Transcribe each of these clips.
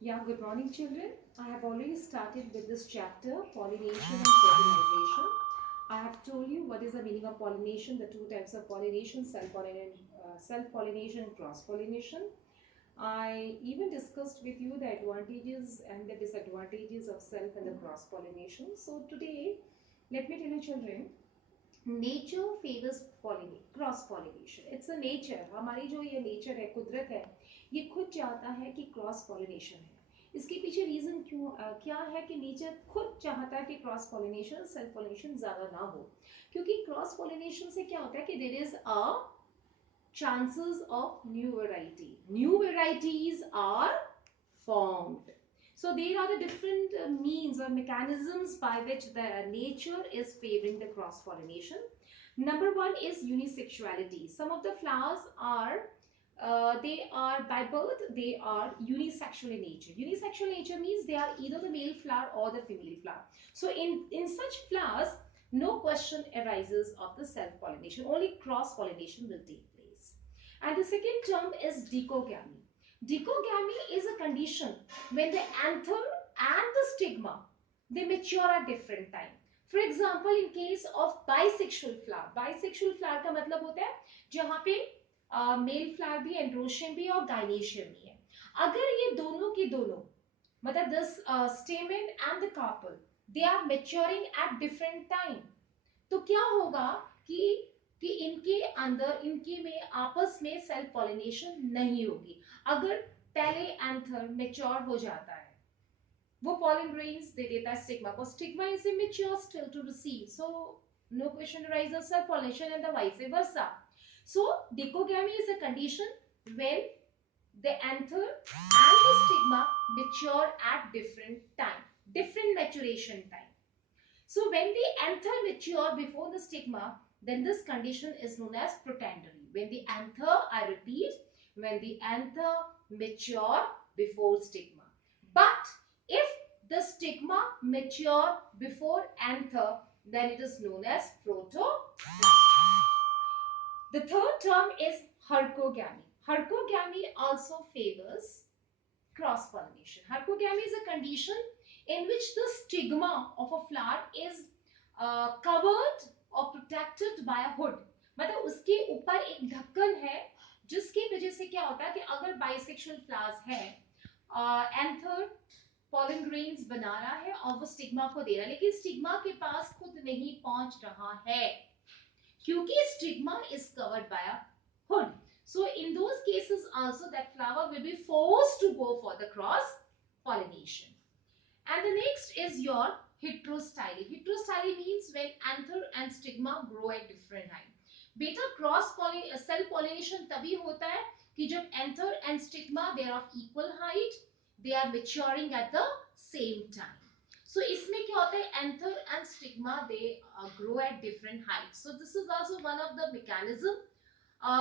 Yeah, good morning, children. I have already started with this chapter, pollination and fertilization. I have told you what is the meaning of pollination, the two types of pollination, self-pollination and cross-pollination. I even discussed with you the advantages and the disadvantages of self and the cross-pollination. So today, let me tell you, children, nature favours cross pollination. It's a nature. हमारी जो ये nature है, कुदरत है, ये खुद चाहता है कि क्रॉस पॉलिनेशन है. इसके पीछे रीजन क्या है कि नेचर खुद चाहता है कि क्रॉस पॉलिनेशन सेल्फ पॉलिनेशन ज्यादा ना हो. क्योंकि क्रॉस पॉलिनेशन से क्या होता है कि there is a chances of new varieties are formed. So there are the different means or mechanisms by which the nature is favoring the cross pollination. Number one is unisexuality. Some of the flowers are they are by birth they are unisexual in nature. Unisexual nature means they are either the male flower or the female flower. So in such flowers, no question arises of the self pollination. Only cross pollination will take place. And the second term is decogamy. Decogamy is a condition when the anther and the stigma they mature at different time. For example, in case of bisexual flower का मतलब होता है जहाँ पे male flower भी, androecium भी और gynoecium भी है. अगर ये दोनों के दोनों मतलब this stamen and the carpel they are maturing at different time, तो क्या होगा कि इनके अंदर इनके में आपस में सेल्फ पॉलिनेशन नहीं होगी. अगर पहले एंथर मैच्योर हो जाता है, वो pollen grains दे देता है स्टिग्मा को. Stigma is immature still to receive, so no question arises self pollination and the vice versa. So decogamy is a condition when the anther and the stigma mature at different time, different maturation time. So when the anther mature before the stigma, then this condition is known as protandry. When the anther, I repeat, when the anther mature before stigma. But if the stigma mature before anther, then it is known as protoplasm. The third term is hercogamy. Hercogamy also favors cross pollination. Hercogamy is a condition in which the stigma of a flower is covered or protected by a hood. मतलब उसके ऊपर एक ढक्कन है जिसकी वजह से क्या होता है कि अगर बाइसेक्सुअल फ्लावर्स है, एंथर पॉलन ग्रेन्स बना रहा है और वो स्टिग्मा को दे रहा है, लेकिन स्टिग्मा के पास खुद नहीं पहुंच रहा है क्योंकि stigma is covered by a hood. So in those cases also that flower will be forced to go for the cross pollination. And the next is your heterostyly. Heterostyly means when anther and stigma grow at different height. बेटा cross self pollination तभी होता है कि जब anther and stigma they are of equal height, they are maturing at the same time. So इसमें क्या होता है, anther and stigma they grow at different heights. So this is also one of the mechanism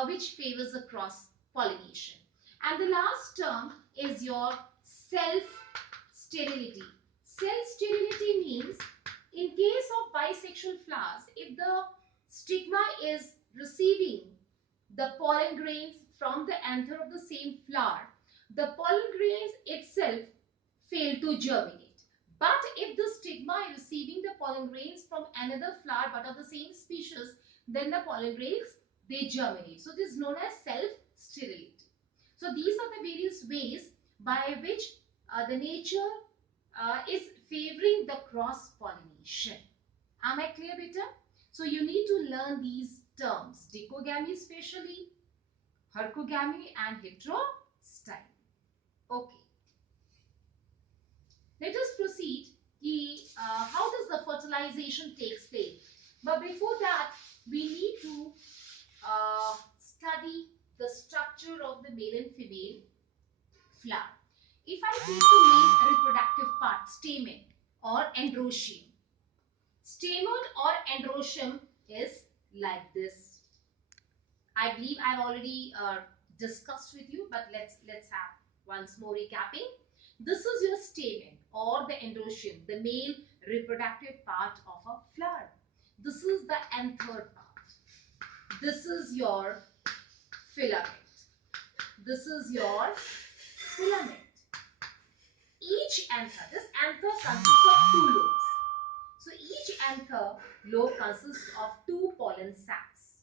which favors a cross pollination. And the last term is your self sterility. Self sterility means in case of bisexual flowers, if the stigma is receiving the pollen grains from the anther of the same flower, the pollen grains itself fail to germinate. But if the stigma is receiving the pollen grains from another flower but of the same species, then the pollen grains they germinate. So this is known as self-sterility. So these are the various ways by which the nature is favoring the cross-pollination. Am I clear, beta? So you need to learn these terms: decogamy especially, hercogamy and heterostyly. Okay. Let us proceed. How does the fertilization takes place? But before that, we need to study the structure of the male and female flower. If I take the male reproductive part, stamen or androecium, stamen or androecium is like this. I believe I've already discussed with you, but let's have once more recapping. This is your stamen or the androecium, the male reproductive part of a flower. This is the anther part. This is your filament. This is your filament. each anther, this anther consists of two lobes. So each anther lobe consists of two pollen sacs.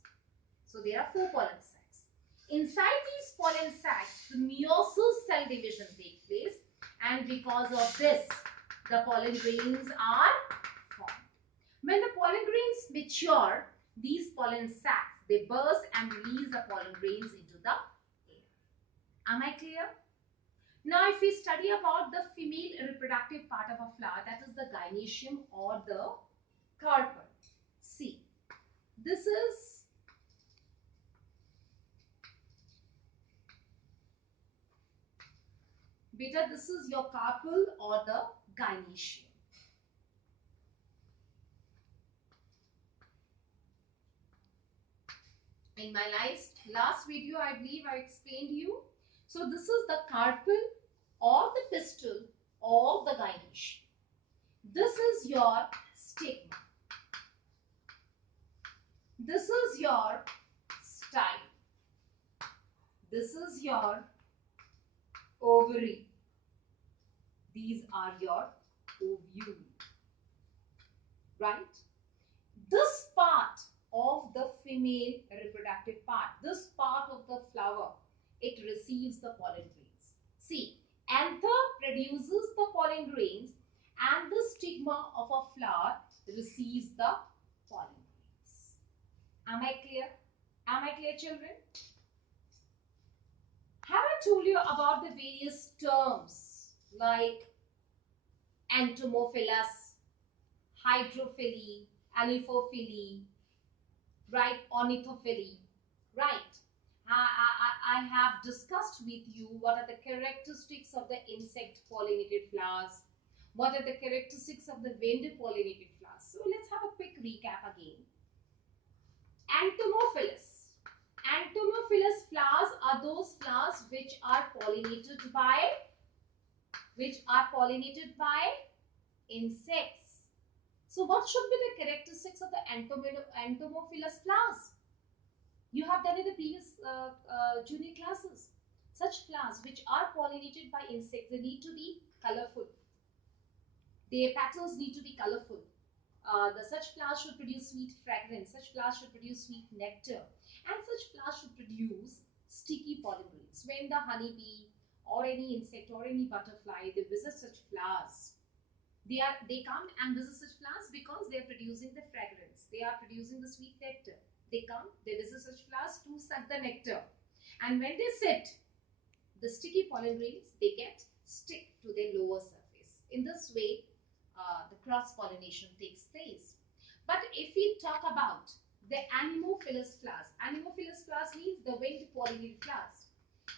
So there are four pollen sacs. Inside these pollen sacs, the meiosis cell division takes place, and because of this, the pollen grains are formed. When the pollen grains mature, these pollen sacs, they burst and release the pollen grains into the air. Am I clear? Now, if we study about the female reproductive part of a flower, that is the gynoecium or the carpel. See, this is beta, this is your carpel or the gynoecium. In my last video, I believe I explained you. So this is the carpel or the pistil or the gynoecium. This is your stigma. This is your style. This is your ovary. These are your ovule. Right? This part of the female reproductive part, this part of the flower, it receives the pollen grains. See, anther produces the pollen grains and the stigma of a flower receives the pollen grains. Am I clear? Am I clear, children? Have I told you about the various terms like entomophilus, hydrophily, aliphophily, right? Ornithophily, right? I have discussed with you what are the characteristics of the insect pollinated flowers, what are the characteristics of the wind pollinated flowers. So let's have a quick recap again. Entomophilus. Entomophilus flowers are those flowers which are pollinated by insects. So what should be the characteristics of the entomophilus flowers? You have done in the previous junior classes. Such flowers which are pollinated by insects, they need to be colorful. Their petals need to be colorful. Such flowers should produce sweet fragrance. Such flowers should produce sweet nectar. And such flowers should produce sticky pollen grains. When the honeybee or any insect or any butterfly, they visit such flowers, they come and visit such flowers because they are producing the fragrance. They are producing the sweet nectar. They come, they visit such flowers to suck the nectar. And when they sit, the sticky pollen grains, they stick to their lower surface. In this way, the cross-pollination takes place. But if we talk about the anemophilous flowers means the wind-pollinated flowers.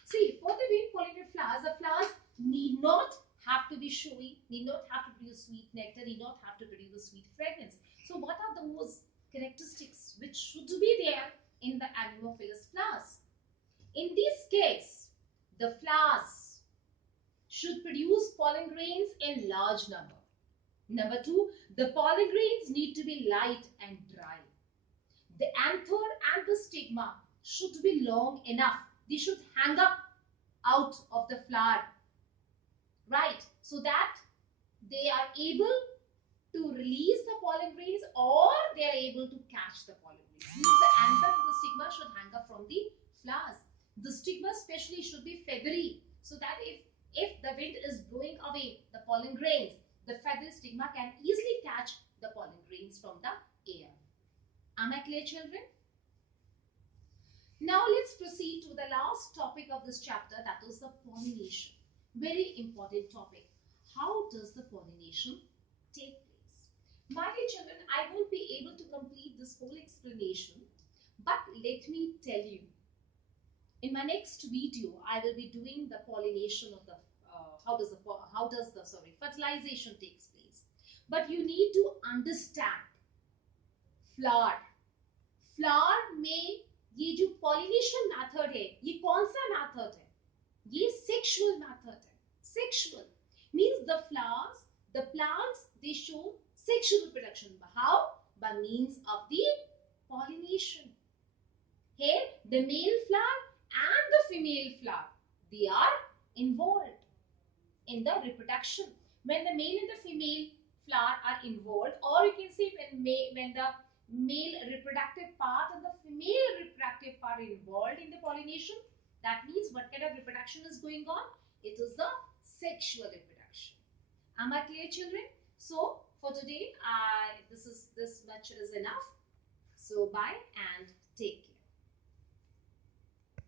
See, for the wind-pollinated flowers, the flowers need not have to be showy, need not have to produce sweet nectar, need not have to produce a sweet fragrance. So what are those characteristics which should be there in the anemophilous flowers? In this case, the flowers should produce pollen grains in large number. Number two, the pollen grains need to be light and dry. The anther and the stigma should be long enough. They should hang up out of the flower, right? So that they are able to release the pollen grains or they are able to catch the pollen grains. Means the anther and the stigma should hang up from the flowers. The stigma especially should be feathery so that if the wind is blowing away the pollen grains, the feathery stigma can easily catch the pollen grains from the air. Am I clear, children? Now let's proceed to the last topic of this chapter, that is the pollination. Very important topic. How does the pollination take place? My dear children, I won't be able to complete this whole explanation, but let me tell you. In my next video, I will be doing the pollination of the how does the fertilization takes place. But you need to understand flower में ये जो pollination method है, ये कौन सा method है? ये sexual method है. Sexual means the plants, they show sexual reproduction. How? By means of the pollination. Here, the male flower and the female flower, they are involved. in the reproduction. When the male and the female flower are involved, or you can say when the male reproductive part and the female reproductive part are involved in the pollination, that means what kind of reproduction is going on? It is the sexual reproduction. Am I clear, children? So for today, this much is enough. So bye and take care.